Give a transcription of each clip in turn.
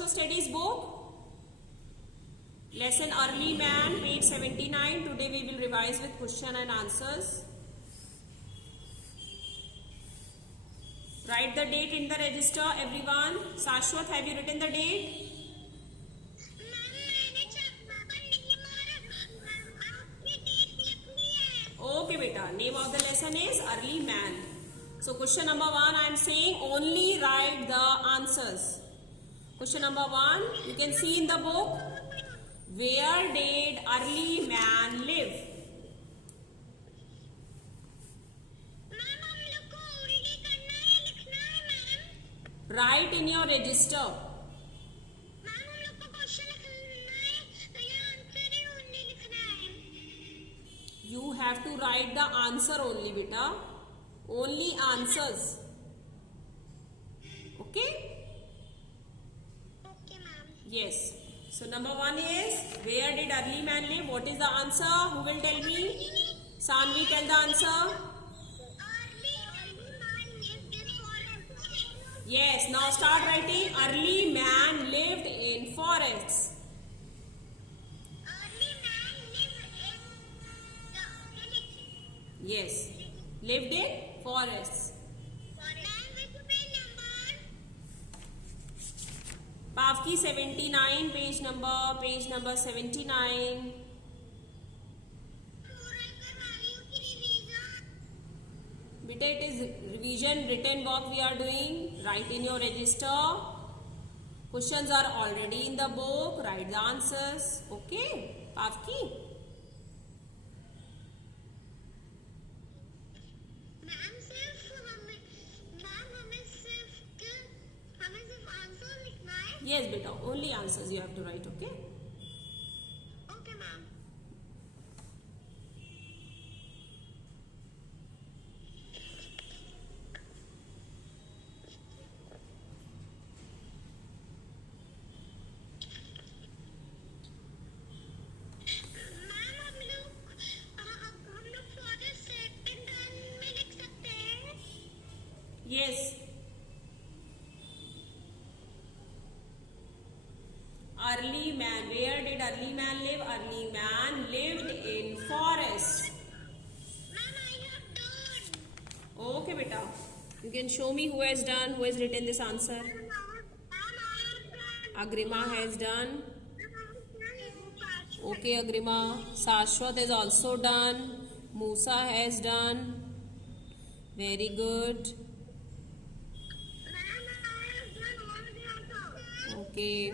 social studies book. Lesson Early Man, page 79. Today we will revise with question and answers. Write the date in the register, everyone. Shashwat, have you written the date? Okay, beta. Name of the lesson is Early Man. So question number 1, I am saying only write the answers. Question number 1, you can see in the book. Where did early man live? Write in your register. You have to write the answer only, beta. Only answers. Okay? Okay, ma'am. Yes. So number 1 is, where did early man live? What is the answer? Who will tell me? Sanvi, tell the answer. Yes, now start writing. Early man lived in forests. Yes, lived in forests. Pavki 79, page number 79. Beta, it is revision written work we are doing. Write in your register. Questions are already in the book. Write the answers. Okay, Pavki. Yes, beta. Only answers you have to write. Okay. Okay, ma'am. Yes. Early man. Where did early man live? Early man lived in forest. Ma'am, I have done. Okay, beta. You can show me who has done, who has written this answer. Agrima has done. Okay, Agrima. Shashwat is also done. Musa has done. Very good. Okay.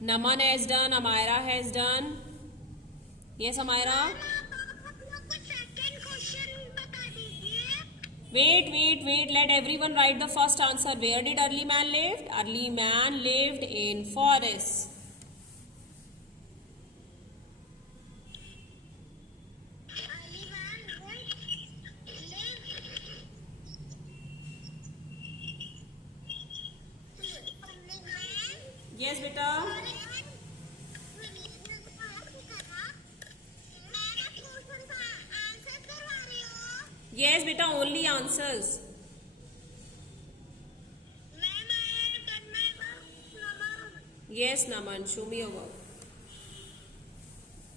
Naman has done. Amira has done. Yes, Amira. Wait. Let everyone write the first answer. Where did early man live? Early man lived in forest. Yes, beta. Yes, beta. Only answers. Yes, Naman. Show me your work.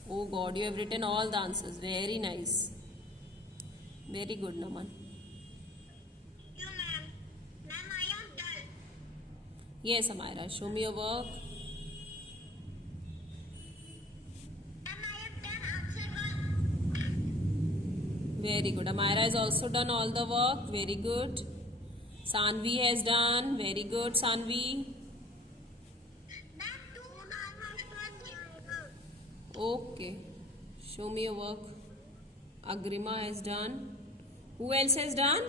Oh God, you have written all the answers. Very nice. Very good, Naman. Yes, Amira. Show me your work. Very good. Amira has also done all the work. Very good. Sanvi has done. Very good, Sanvi. Okay. Show me your work. Agrima has done. Who else has done?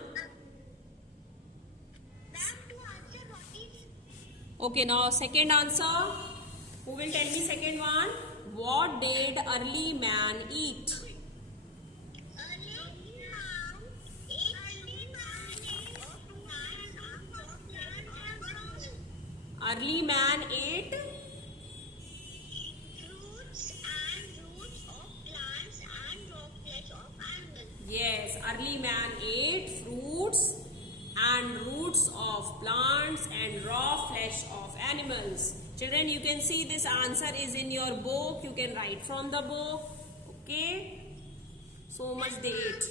Okay, now second answer. Who will tell me second one? What did early man eat? Early man ate fruits and roots of plants and raw flesh of animals. Yes, early man ate fruits and roots of plants and raw flesh of animals. Children, you can see this answer is in your book. You can write from the book. Okay. So much they ate.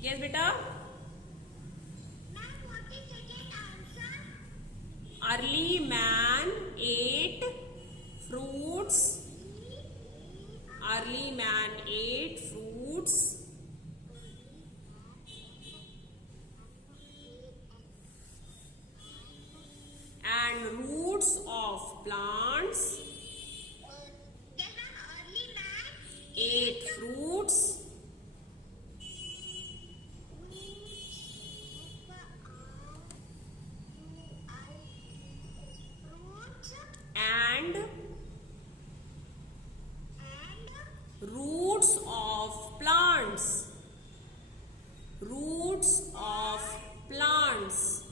Yes, beta. Early man ate fruits. Early man ate fruits. And roots of plants. Ate fruits. And roots of plants. Roots of plants.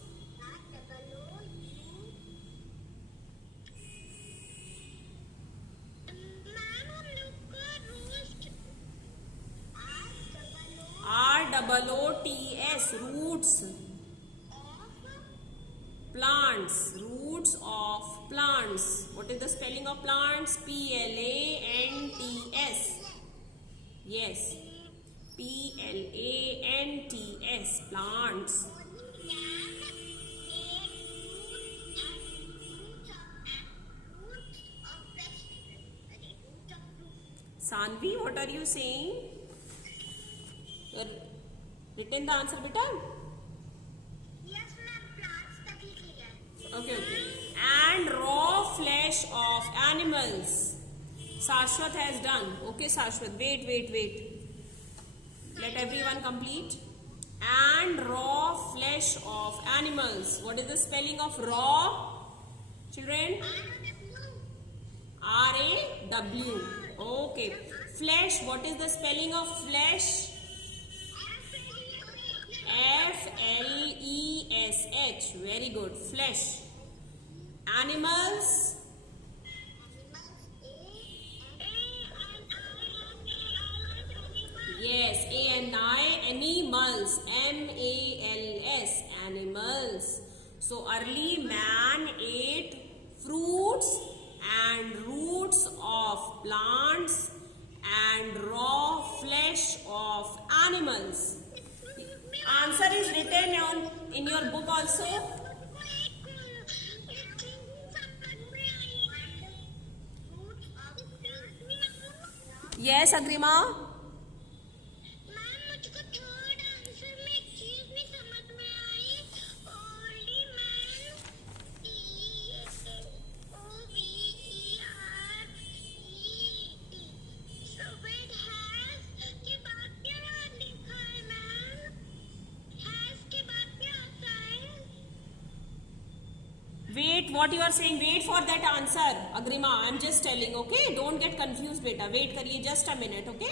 ROOTS, roots. Plants, roots of plants. What is the spelling of plants? PLANTS. Yes, PLANTS, plants. Sanvi, what are you saying? You have written the answer, beta? Yes, ma'am. Plants तभी clear. Okay. And raw flesh of animals. Shashwat has done. Okay, Shashwat. Wait. Let everyone complete. And raw flesh of animals. What is the spelling of raw? Children? RAW. Okay. Flesh. What is the spelling of flesh? FLESH. Very good. Flesh. Animals. Yes, A and I. Animals. MALS. Animals. So early man ate fruits and roots of plants and raw flesh of animals. Answer is written in your book also. Yes, Agrima. Ma'am मुझको third answer में एक चीज नहीं समझ में I only man OVEREAT so it has के बाद क्या लिखा है मैम हैज के बाद क्या आता है Wait, what you are saying? Wait for that answer, Agrima. I am just telling, okay? Don't get confused, beta. Wait करिए just a minute, okay?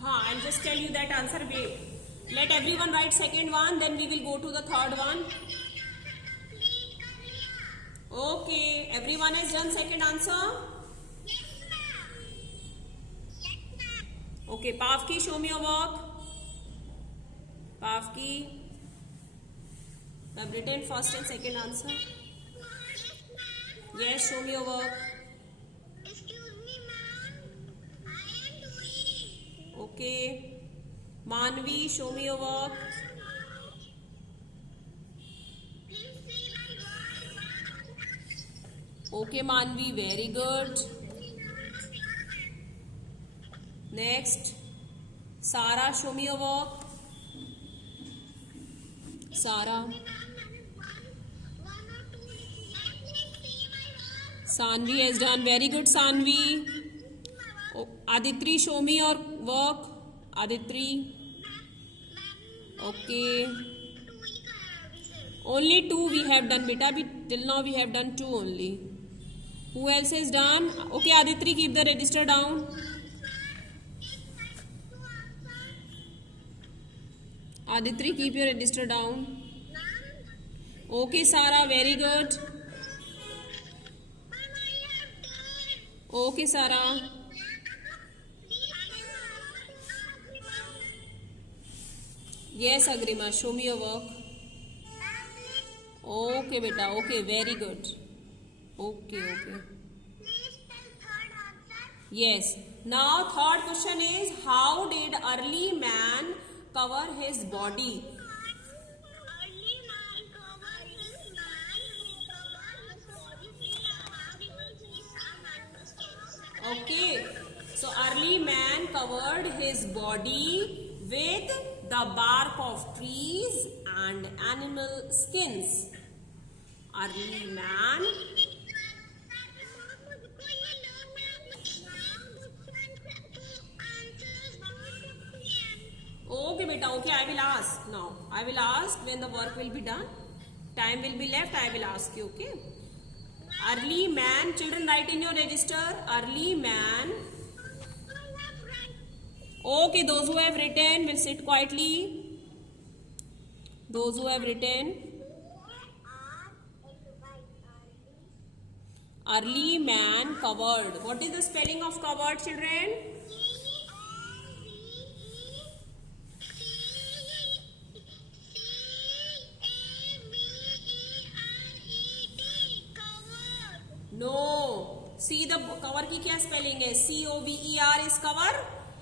हाँ, I'll just tell you that answer. Wait. Let everyone write second one, then we will go to the third one. Okay, everyone has done second answer. Okay, Pavki, show me your work. Pavki, I have written first and second answer. Yes, show me your work. Excuse me, ma'am. I am doing. Okay. Manvi, show me your work. Please see my work. Okay, Manvi, very good. Next. Sara, show me your work. Sara. One or two. Please see my work. Sanvi has done very good, Sanvi. Oh, Aditri, show me your work. Aditri. Okay. Only two we have done, beta. Till now we have done two only. Who else has done? Okay, Aditri, keep the register down. Aditri, keep your register down. Okay, Sara, very good. Okay, Sara. Yes, Agrima, show me your work. Okay, beta. Okay, very good. Okay, okay. Please tell third answer. Yes. Now, third question is how did early man cover his body? Early man cover his man cover his body with animals and animal skins. Okay. So, early man covered his body with the bark of trees and animal skins. Early man. Okay, beta. Okay, I will ask now. I will ask when the work will be done. Time will be left. I will ask you. Okay. Early man. Children, write in your register. Early man. Okay, those who have written will sit quietly. Those who have written. Early man covered. What is the spelling of covered, children? No. See the cover की क्या spelling है? COVER is cover,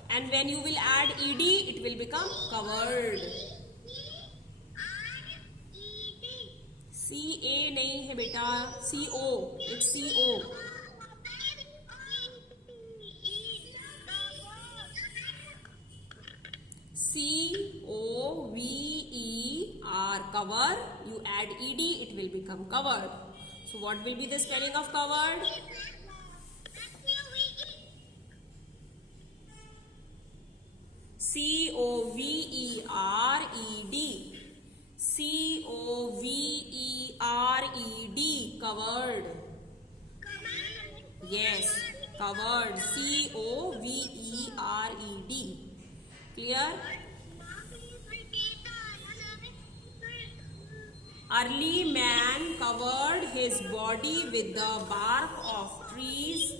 and when you will add ed, it will become covered. CA नहीं है बेटा, CO. It's CO. COVER cover. You add ed, it will become covered. So what will be the spelling of covered? COVERED. COVERED. Covered. Yes, covered. COVERED. Clear? Early man covered his body with the bark of trees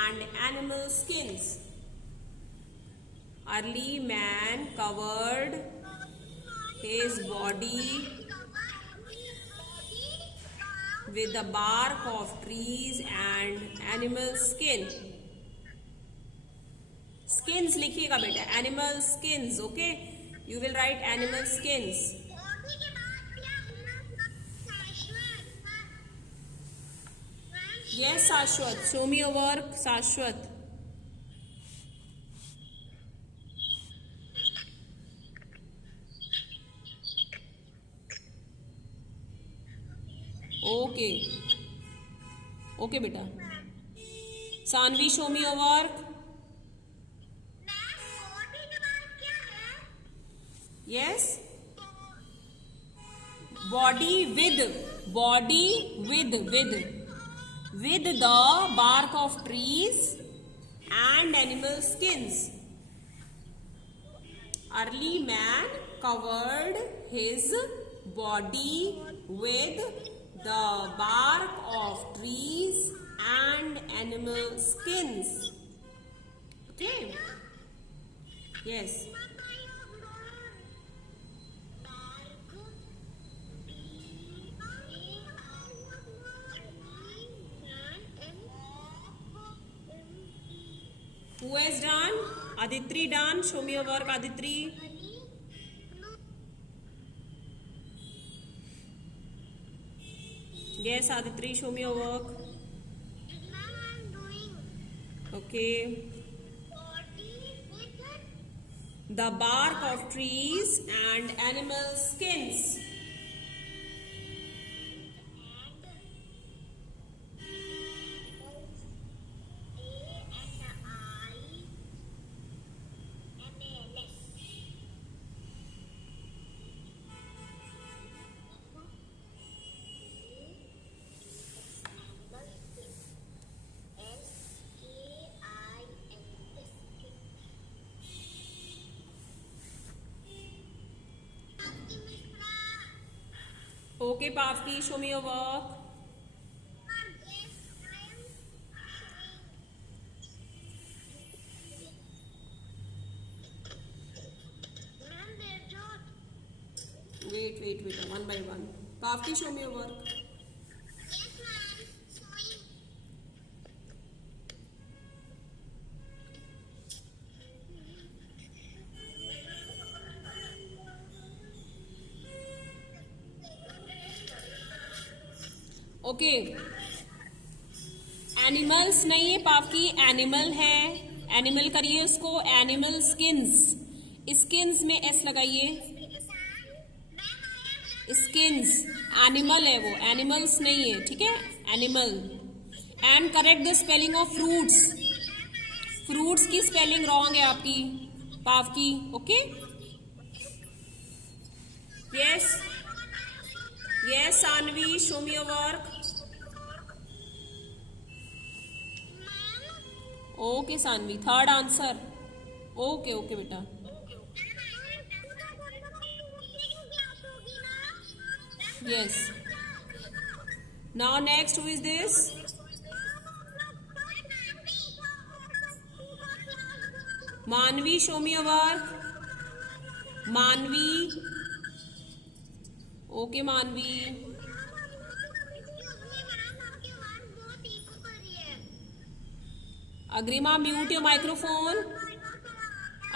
and animal skins. Early man covered his body with the bark of trees and animal skin. Skins लिखिएगा बेटा, animal skins. Okay, you will write animal skins. Yes, Shashwat. Show me your work, Shashwat. Okay. Okay, beta. Sanvi, show me your work. Yes. Body with the bark of trees and animal skins. Early man covered his body with the bark of trees and animal skins. Okay. Yes. Who has done? Aditri done. Show me your work, Aditri. Yes, Aditri, show me your work. Okay. The bark of trees and animal skins. Okay, Pavki, show me your work. Wait, one by one. Pavki, show me your work. Yes, ma'am. Showing. Okay, animals नहीं है Pavki, animal है। Animal करिए उसको, animal skins. Skins में S लगाइए। Skins animal है वो, animals नहीं है, ठीक है, animal. And correct the spelling of fruits. Fruits की स्पेलिंग रॉन्ग है आपकी Pavki, okay. Yes yes Saanvi, show me your work. Okay Saanvi, third answer. Okay okay बेटा, yes. Now next, who is this? Manvi, show me your work. Manvi. Okay, Manvi. Agrima, mute your microphone.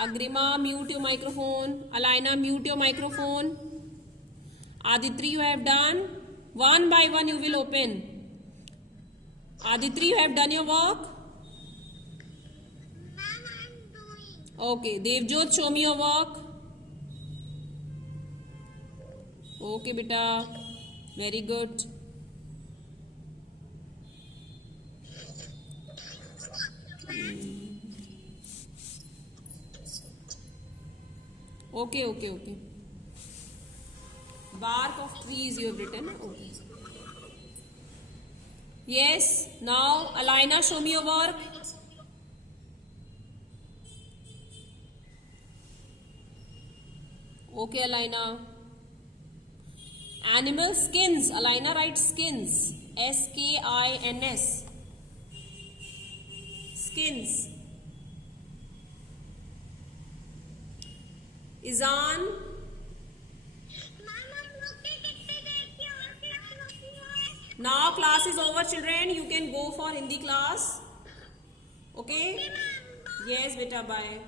Agrima, mute your microphone. Alaina, mute your microphone. Aditri, you have done. One by one you will open. Aditri, you have done your work. Ma'am, I'm doing. Okay, Devjot, show me your work. Okay, beta. Very good. Okay. Bark of trees you have written. Okay. Yes. Now, Alaina, show me your work. Okay, Alaina. Animal skins. Alaina writes skins. S-K-I-N-S. Skins. Izan. Now class is over, children. You can go for Hindi class. Okay? Yes, beta, bye.